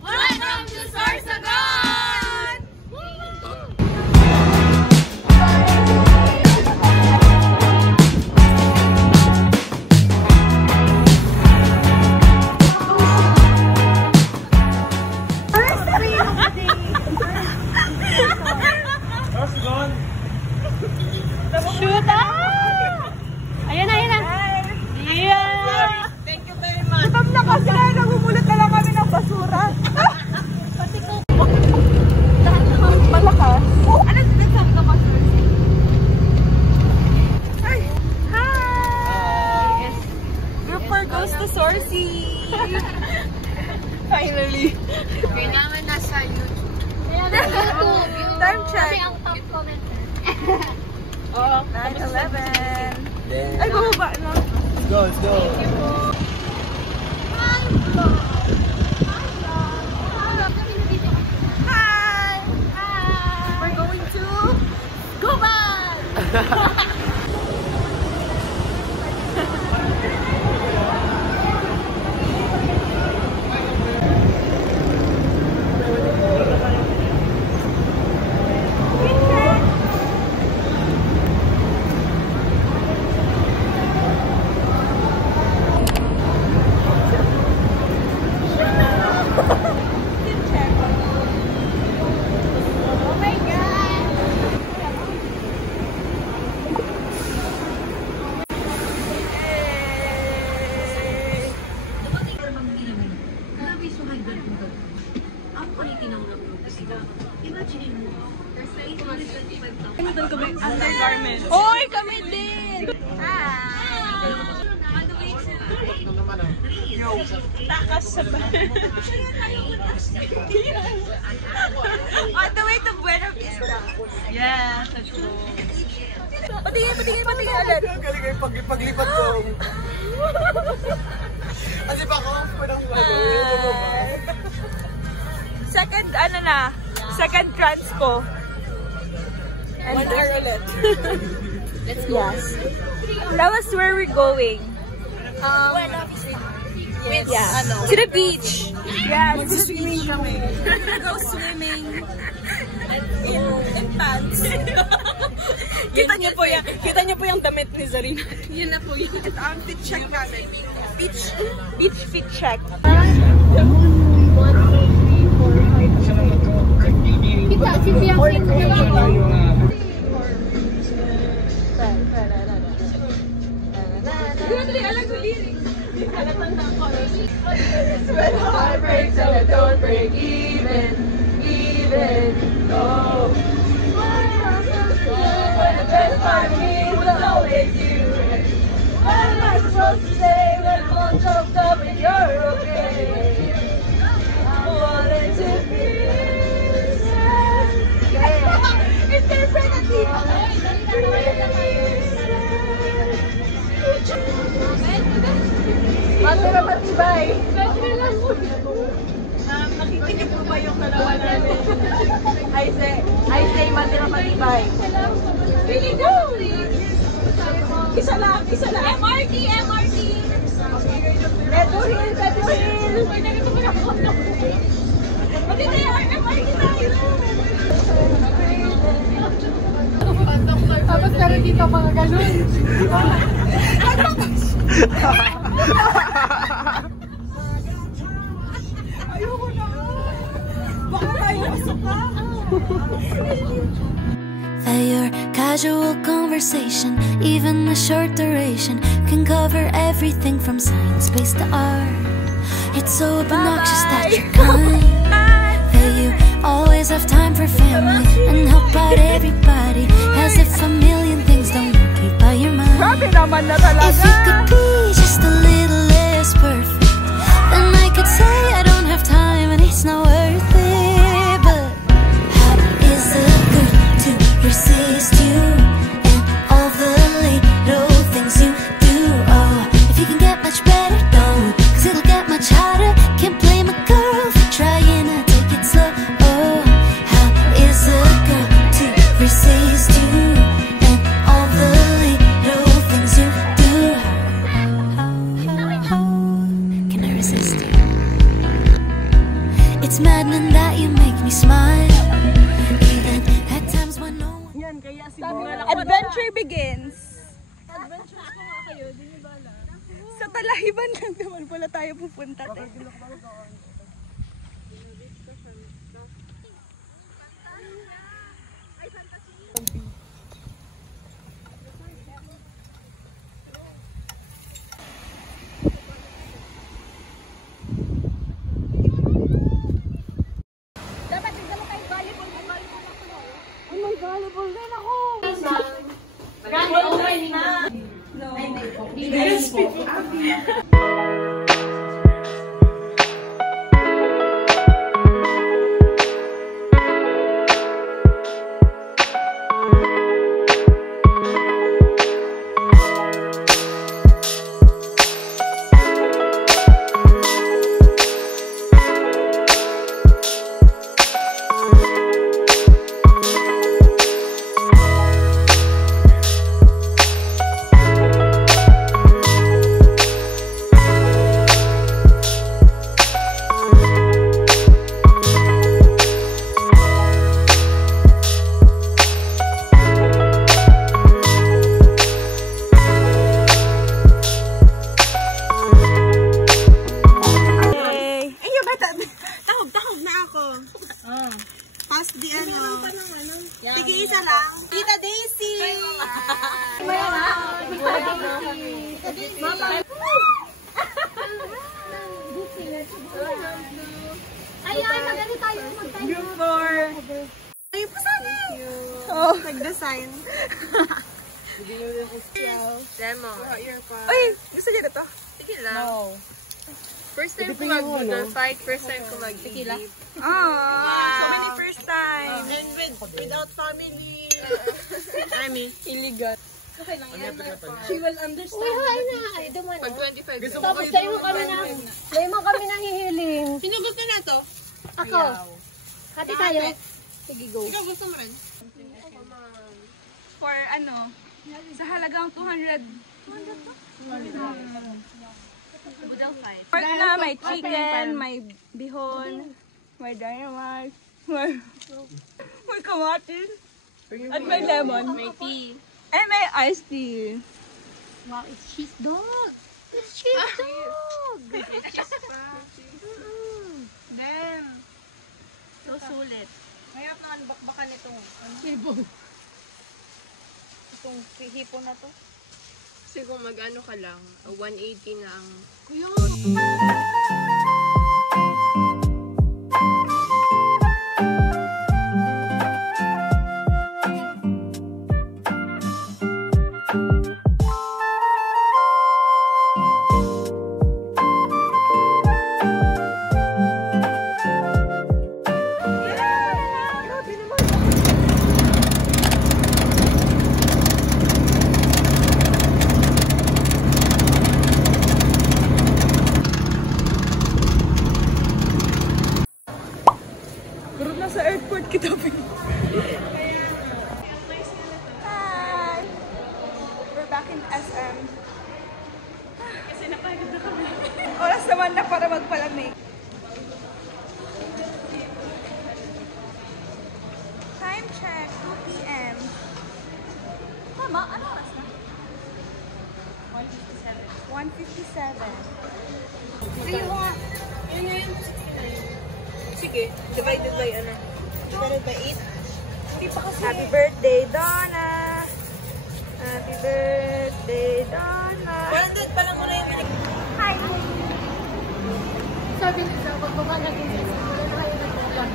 Welcome to Sorsogon! Shoot up! Ayan na, ayan na. Yeah! Thank you very much. Gutom na kasi na, nagmumulot na lang kami ng basura. Pati ko. Malakas. Ano sinasabi ka basura? Hi! Hi! Grouper goes to Sorcy! Finally! Okay naman nasa YouTube. Time check! Kasi ang top commenter. Oo, 9:11. Ay, bumaba na. Let's go, let's go. Hi! We're going to Guban! Undergarments. Oy, kami din! Takas sa on the way to Buena Vista. Yes, let's go. Patingin agad. Galing kayo paglipat ko. Kasi baka off ko ng Second, ano na? Second trans ko. And 1 hour ulit. Let's go. yes. That was where we're going. Buena Vista. Yes. Yeah. Ano? To the beach. Yes. Swimming kami. Go swimming. In pants. Kita niyo po yung damit ni Zarina. Yun na po yun. Ito ang fit check namin. Beach fit check. Kita, si Bianca When heart breaks and it don't break even though when the best part of me was always you. What am I supposed to say when I'm all choked up and you're okay? I wanted to be sad. It's infinity. Matira matibay. Nakita niyo po ba yung dalawa namin? I say matira matibay. Really do! Isa lang. MRT! Medyo hill! Pati na yung MRT tayo! Tapos pero dito mga ganun. Ayoko na. Baka tayo masuka. That your casual conversation, even a short duration, can cover everything from science, space to art. It's so obnoxious that you're kind. That you always have time for family and help out everybody, as if a million things don't occupy your mind. If you could be just a little less perfect, then I could say I don't have time and it's not worth it. But how is it good to resist you and all the little things you do? Oh, if you can get much better, don't, 'cause it'll get much harder. Can't blame a girl for trying to take it slow. Oh, how is a girl to resist you and all the little things you do? It's maddening that you make me smile, even at times when no one... Yan, kaya siguro. Adventure begins. Adventures ko nga kayo, di niyo bala. Sa Talahiban lang naman pala tayo pupunta. Dapat nagdala kayo volleyball. May volleyball din ako. Sige, isa lang. Tita Daisy! Ayan, magano tayo mag-time. Group 4. Ay, pasabi! Oh, nag-design. Demo. Ay, gusto niyo na to? Sige lang. No. First time ko mag-doodle fight. First time ko mag-tequila. So many first time. And without family. Illegal. Okay lang yan. She will understand. Uy, na. Ay, duman. Pag 25. Tapos kayo kami nahihiling. Sino gusto na to? Ako. Hati tayo. Sige, go. Ikaw gusto mo rin? For ano, sa halagang 200. Doodle fight. Pork na, may chicken, may bihon, may dynamite, may kamatis, at may lemon. May tea. And may iced tea. Wow, it's cheese dog. It's cheese dog. It's just Then, so sulit. mayroon naman bakbakan itong itong hipo na to. Kasi kung mag-ano ka lang, 180 na ang... Sa airport kita pa. Hi! We're back in SM. Kasi napagod na kami. Oras naman na para magpalamig. Time check, 2 p.m. Tama? Ano oras na? 1:57. 1:57. Sige mo nga. Yun nga yung 69. Sige, divided by ano? Divided by 8? Hindi pa kasi. Happy birthday, Donna! Happy birthday, Donna! 100 pa lang muna yung bilik. Hi! Sabi nila, pag bumanagin kasi, wala na kayo nag-vlog.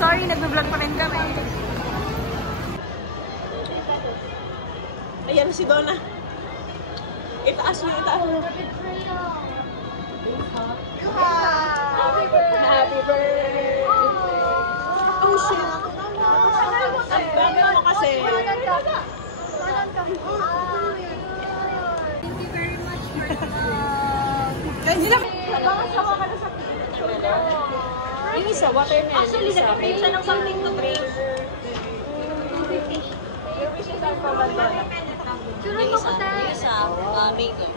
Sorry, nag-vlog pa rin kami. Ayan si Donna. Itaas niyo, itaas niyo. Happy birthday! Happy birthday! Oh, shit! Ang dami mo kasi. Thank you very much for Hindi na. Nakasawa ka na sa picture. Yung isa, watermelon. Actually, nag-print siya ng something to drink. Your wishes are from Donna. Sunod mo ko tayo. Mango.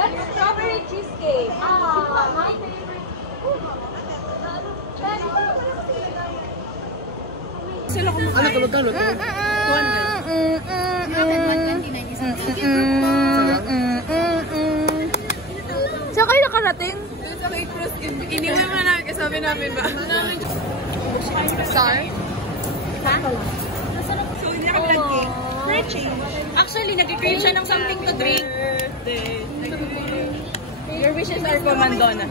That's strawberry cheesecake. My favorite. Ano ka magkano? 200. Saan kayo nakarating? Doon sa may cross. Iniwan mo namin kasabi namin ba? Star? So, hindi na kami nag-cake. Actually, nag-crave siya ng something to drink. Your wishes are commandona.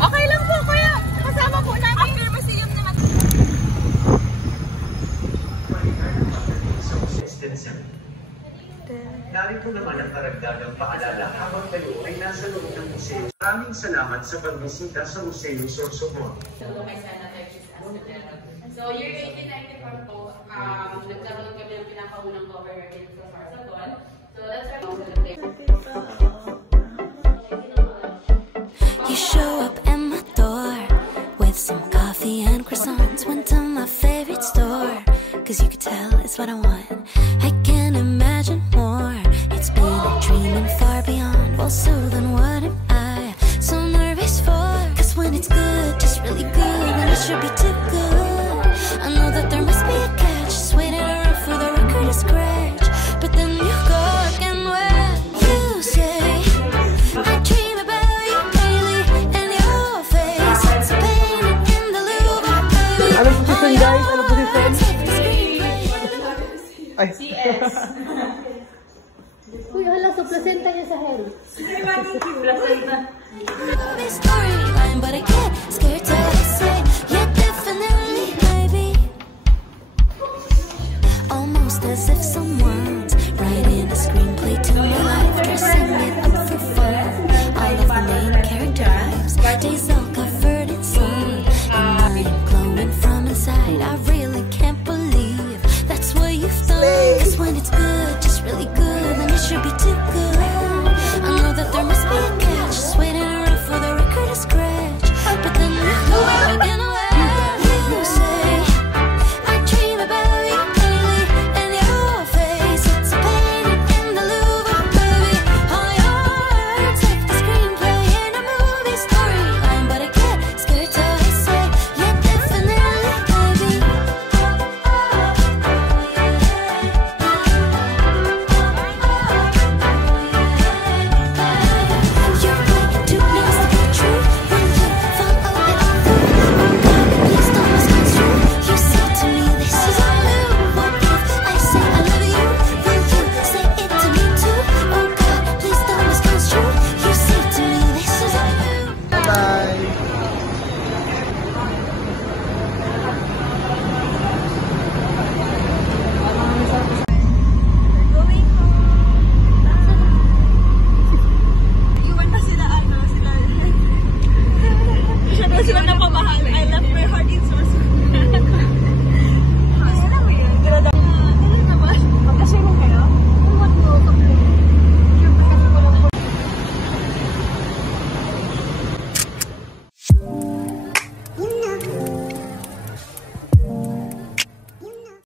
Okay lang po, kuya. Kasama po namin. After museum naman. Narito naman ang karagdagang paalala habang kayo ay nasa loob ng museo. Maraming salamat sa pagbisita sa Museo Sorsogon. So, year 1894 po, nagkaroon kami ng pinakaunang governor dito sa Sorsogon. So, that's why You show up at my door with some coffee and croissants. Went to my favorite store, cause you could tell it's what I want. I can't imagine more. It's been a dream and far beyond. Well, so then what am I so nervous for? Cause when it's good, just really good, then it should be too good. I know that there must be a catch, just waiting around for the record to scratch. But then you go again when you say I dream about you daily, and your face is painted in the Louvre. Ano position guys? Ano position? Ay. Uy, hala, so placenta niya sa hair. Story